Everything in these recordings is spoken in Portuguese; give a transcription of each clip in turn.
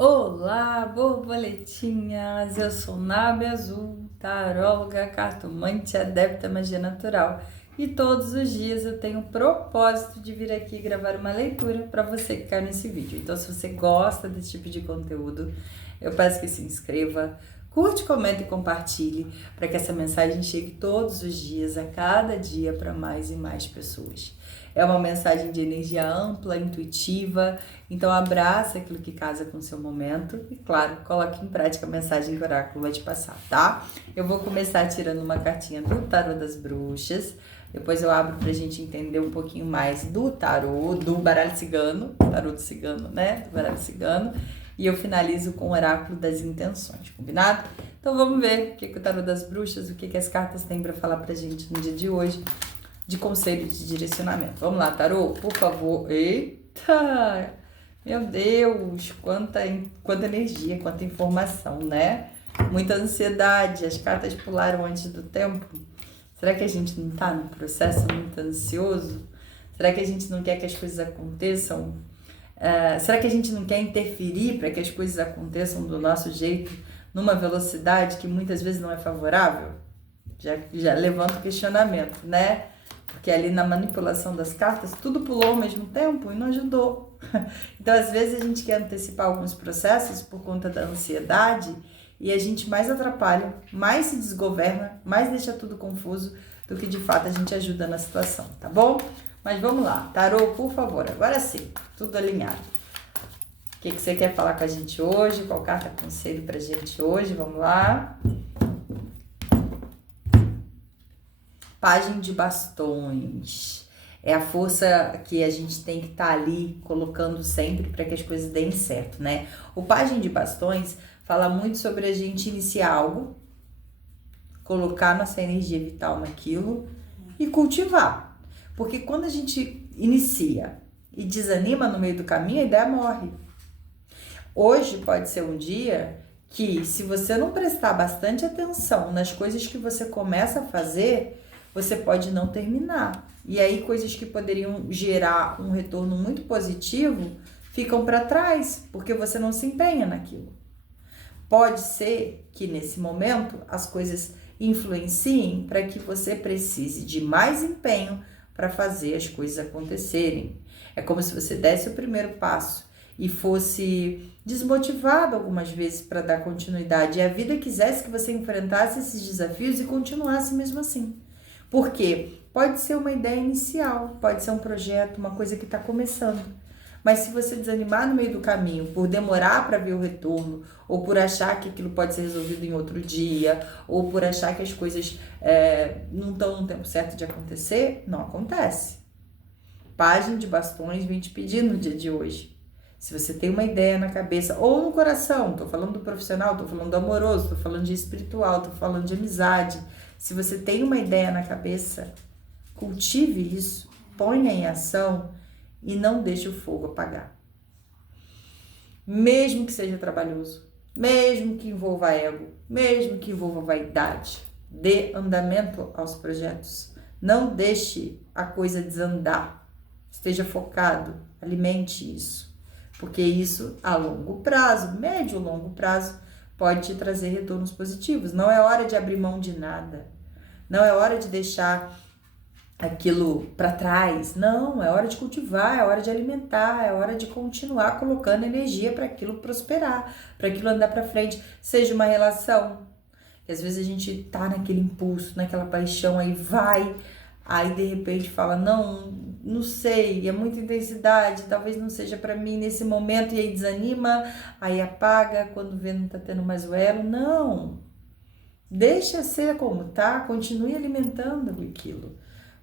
Olá, borboletinhas! Eu sou Nabe Azul, taróloga, cartomante, adepta à magia natural. E todos os dias eu tenho o propósito de vir aqui gravar uma leitura para você que caiu nesse vídeo. Então, se você gosta desse tipo de conteúdo, eu peço que se inscreva, curte, comenta e compartilhe para que essa mensagem chegue todos os dias, a cada dia, para mais e mais pessoas. É uma mensagem de energia ampla, intuitiva, então abraça aquilo que casa com o seu momento e, claro, coloque em prática a mensagem que o oráculo vai te passar, tá? Eu vou começar tirando uma cartinha do Tarô das Bruxas, depois eu abro pra gente entender um pouquinho mais do tarô, do baralho cigano, tarô do cigano, né? Do baralho cigano, e eu finalizo com o oráculo das intenções, combinado? Então vamos ver o que o Tarô das Bruxas, o que as cartas têm pra falar pra gente no dia de hoje, de conselho de direcionamento. Vamos lá, tarô, por favor. Eita! Meu Deus, quanta energia, quanta informação, né? Muita ansiedade, as cartas pularam antes do tempo. Será que a gente não tá num processo muito ansioso? Será que a gente não quer que as coisas aconteçam? Será que a gente não quer interferir para que as coisas aconteçam do nosso jeito, numa velocidade que muitas vezes não é favorável? Já levanta o questionamento, né? Porque ali na manipulação das cartas, tudo pulou ao mesmo tempo e não ajudou. Então, às vezes, a gente quer antecipar alguns processos por conta da ansiedade e a gente mais atrapalha, mais se desgoverna, mais deixa tudo confuso do que, de fato, a gente ajuda na situação, tá bom? Mas vamos lá. Tarô, por favor, agora sim, tudo alinhado. O que você quer falar com a gente hoje? Qual carta conselho pra gente hoje? Vamos lá. Pajem de bastões. É a força que a gente tem que estar ali colocando sempre para que as coisas deem certo, né? O pajem de bastões fala muito sobre a gente iniciar algo, colocar nossa energia vital naquilo e cultivar. Porque quando a gente inicia e desanima no meio do caminho, a ideia morre. Hoje pode ser um dia que, se você não prestar bastante atenção nas coisas que você começa a fazer, você pode não terminar. E aí coisas que poderiam gerar um retorno muito positivo ficam para trás, porque você não se empenha naquilo. Pode ser que nesse momento as coisas influenciem para que você precise de mais empenho para fazer as coisas acontecerem. É como se você desse o primeiro passo e fosse desmotivado algumas vezes para dar continuidade e a vida quisesse que você enfrentasse esses desafios e continuasse mesmo assim. Por quê? Pode ser uma ideia inicial, pode ser um projeto, uma coisa que está começando. Mas se você desanimar no meio do caminho, por demorar para ver o retorno, ou por achar que aquilo pode ser resolvido em outro dia, ou por achar que as coisas não estão no tempo certo de acontecer, não acontece. Pajem de bastões vem te pedir no dia de hoje. Se você tem uma ideia na cabeça ou no coração, tô falando do profissional, tô falando do amoroso, tô falando de espiritual, tô falando de amizade. Se você tem uma ideia na cabeça, cultive isso, ponha em ação e não deixe o fogo apagar. Mesmo que seja trabalhoso, mesmo que envolva ego, mesmo que envolva vaidade, dê andamento aos projetos. Não deixe a coisa desandar. Esteja focado, alimente isso. Porque isso a longo prazo, médio ou longo prazo, pode te trazer retornos positivos. Não é hora de abrir mão de nada. Não é hora de deixar aquilo para trás. Não, é hora de cultivar, é hora de alimentar, é hora de continuar colocando energia para aquilo prosperar, para aquilo andar para frente. Seja uma relação, que às vezes a gente tá naquele impulso, naquela paixão, aí vai, aí de repente fala, não sei, é muita intensidade, talvez não seja para mim nesse momento, e aí desanima, aí apaga, quando vê não tá tendo mais o elo. Não, deixa ser como tá, continue alimentando aquilo.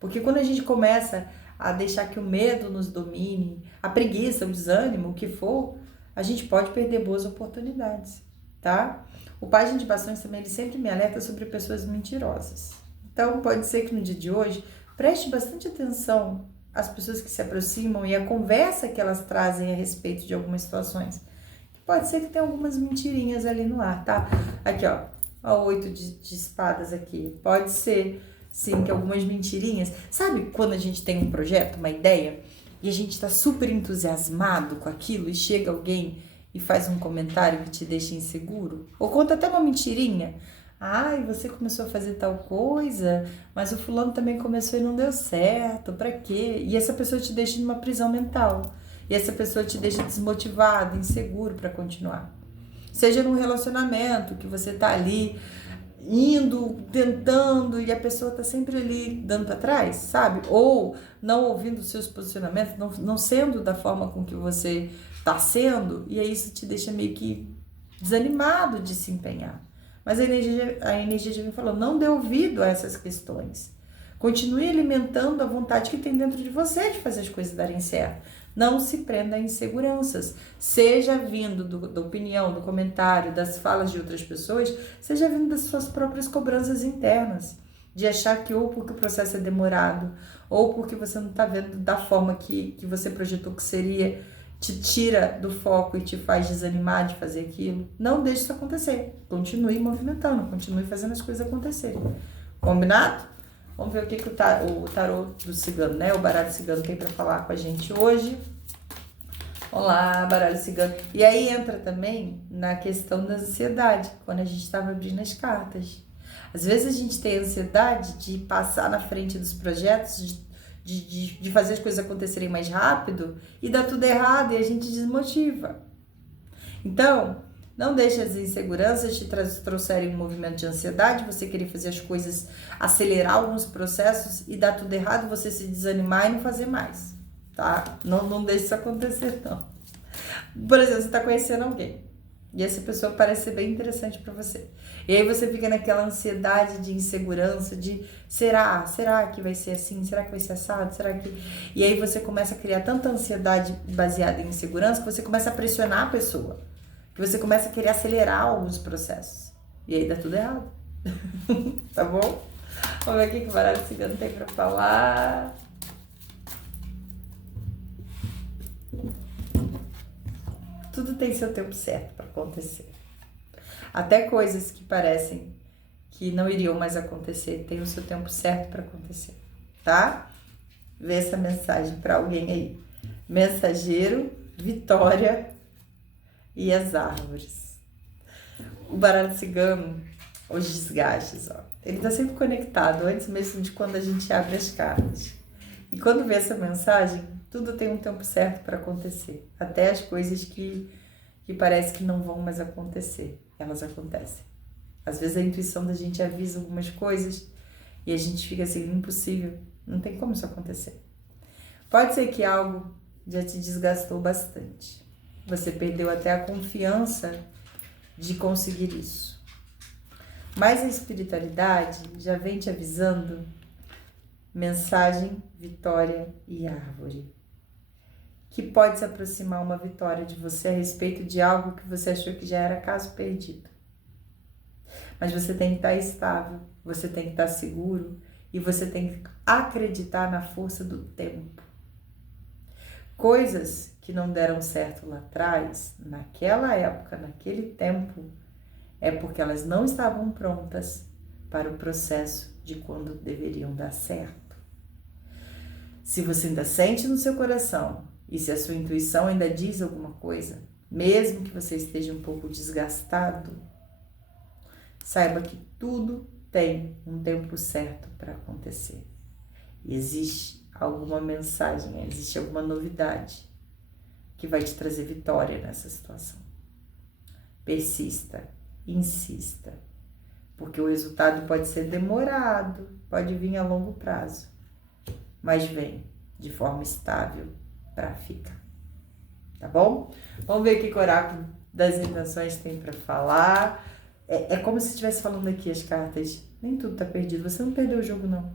Porque quando a gente começa a deixar que o medo nos domine, a preguiça, o desânimo, o que for, a gente pode perder boas oportunidades, tá? O pajem de bastões também, ele sempre me alerta sobre pessoas mentirosas. Então, pode ser que no dia de hoje, preste bastante atenção às pessoas que se aproximam e a conversa que elas trazem a respeito de algumas situações. Pode ser que tenha algumas mentirinhas ali no ar, tá? Aqui, ó, o 8 de espadas aqui. Pode ser, sim, que algumas mentirinhas. Sabe quando a gente tem um projeto, uma ideia, e a gente tá super entusiasmado com aquilo e chega alguém e faz um comentário que te deixa inseguro? Ou conta até uma mentirinha. Ai, você começou a fazer tal coisa, mas o fulano também começou e não deu certo, pra quê? E essa pessoa te deixa numa prisão mental. E essa pessoa te deixa desmotivado, inseguro para continuar. Seja num relacionamento que você tá ali indo, tentando e a pessoa tá sempre ali dando para trás, sabe? Ou não ouvindo os seus posicionamentos, não sendo da forma com que você tá sendo, e aí isso te deixa meio que desanimado de se empenhar. Mas a energia já vem falando, não dê ouvido a essas questões. Continue alimentando a vontade que tem dentro de você de fazer as coisas darem certo. Não se prenda a inseguranças. Seja vindo da opinião, do comentário, das falas de outras pessoas, seja vindo das suas próprias cobranças internas. De achar que ou porque o processo é demorado, ou porque você não está vendo da forma que você projetou que seria, te tira do foco e te faz desanimar de fazer aquilo. Não deixe isso acontecer. Continue movimentando, continue fazendo as coisas acontecerem. Combinado? Vamos ver o que o tarô do cigano, né? O baralho cigano tem para falar com a gente hoje. Olá, baralho cigano. E aí entra também na questão da ansiedade, quando a gente estava abrindo as cartas. Às vezes a gente tem ansiedade de passar na frente dos projetos, de fazer as coisas acontecerem mais rápido e dá tudo errado e a gente desmotiva. Então, não deixe as inseguranças te trouxerem um movimento de ansiedade, você querer fazer as coisas, acelerar alguns processos e dar tudo errado, você se desanimar e não fazer mais, tá? Não deixe isso acontecer, não. Por exemplo, você está conhecendo alguém e essa pessoa parece ser bem interessante para você. E aí você fica naquela ansiedade de insegurança, de será que vai ser assim? Será que vai ser assado? Será que... E aí você começa a criar tanta ansiedade baseada em insegurança que você começa a pressionar a pessoa. Que você começa a querer acelerar alguns processos. E aí dá tudo errado. Tá bom? Vamos ver o que o baralho cigano tem pra falar. Tudo tem seu tempo certo para acontecer. Até coisas que parecem que não iriam mais acontecer, tem o seu tempo certo para acontecer, tá? Vê essa mensagem para alguém aí. Mensageiro, vitória e as árvores. O baralho cigano, os desgastes, ó. Ele tá sempre conectado, antes mesmo de quando a gente abre as cartas. E quando vê essa mensagem, tudo tem um tempo certo para acontecer. Até as coisas que parece que não vão mais acontecer, elas acontecem. Às vezes a intuição da gente avisa algumas coisas e a gente fica assim, impossível, não tem como isso acontecer. Pode ser que algo já te desgastou bastante. Você perdeu até a confiança de conseguir isso. Mas a espiritualidade já vem te avisando mensagem, vitória e árvore. Que pode se aproximar uma vitória de você a respeito de algo que você achou que já era caso perdido. Mas você tem que estar estável, você tem que estar seguro e você tem que acreditar na força do tempo. Coisas que não deram certo lá atrás, naquela época, naquele tempo, é porque elas não estavam prontas para o processo de quando deveriam dar certo. Se você ainda sente no seu coração e se a sua intuição ainda diz alguma coisa, mesmo que você esteja um pouco desgastado, saiba que tudo tem um tempo certo para acontecer. E existe alguma mensagem, existe alguma novidade que vai te trazer vitória nessa situação. Persista, insista, porque o resultado pode ser demorado, pode vir a longo prazo, mas vem de forma estável para ficar, tá bom? Vamos ver o que o oráculo das intenções tem para falar. É como se estivesse falando aqui as cartas, nem tudo tá perdido, você não perdeu o jogo não,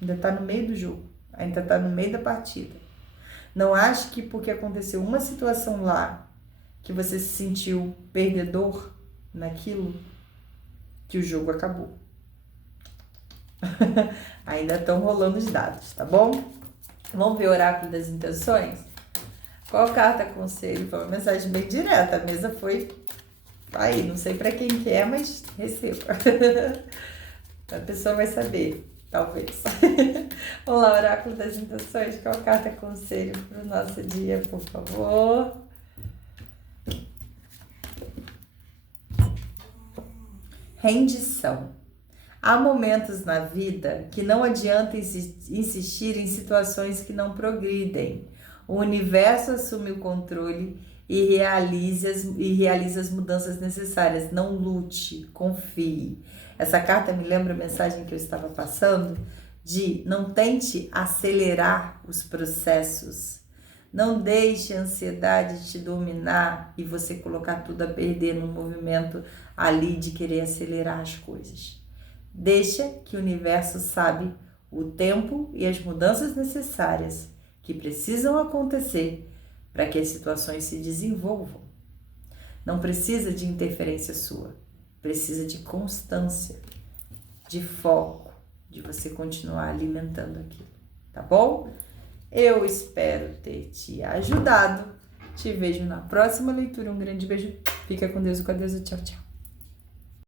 ainda tá no meio do jogo, ainda tá no meio da partida. Não ache que porque aconteceu uma situação lá, que você se sentiu perdedor naquilo, que o jogo acabou. Ainda estão rolando os dados, tá bom? Vamos ver o oráculo das intenções? Qual carta conselho? Foi uma mensagem bem direta, a mesa foi aí, não sei para quem que é, mas receba. A pessoa vai saber, talvez. Vamos lá, oráculo das intenções, qual carta conselho para o nosso dia, por favor? rendição. Há momentos na vida que não adianta insistir em situações que não progridem. O universo assume o controle e realiza as mudanças necessárias. Não lute, confie. Essa carta me lembra a mensagem que eu estava passando de não tente acelerar os processos. Não deixe a ansiedade te dominar e você colocar tudo a perder num movimento ali de querer acelerar as coisas. Deixa que o universo sabe o tempo e as mudanças necessárias que precisam acontecer para que as situações se desenvolvam. Não precisa de interferência sua, precisa de constância, de foco, de você continuar alimentando aquilo, tá bom? Eu espero ter te ajudado. Te vejo na próxima leitura. Um grande beijo. Fica com Deus e com a deusa. Tchau, tchau.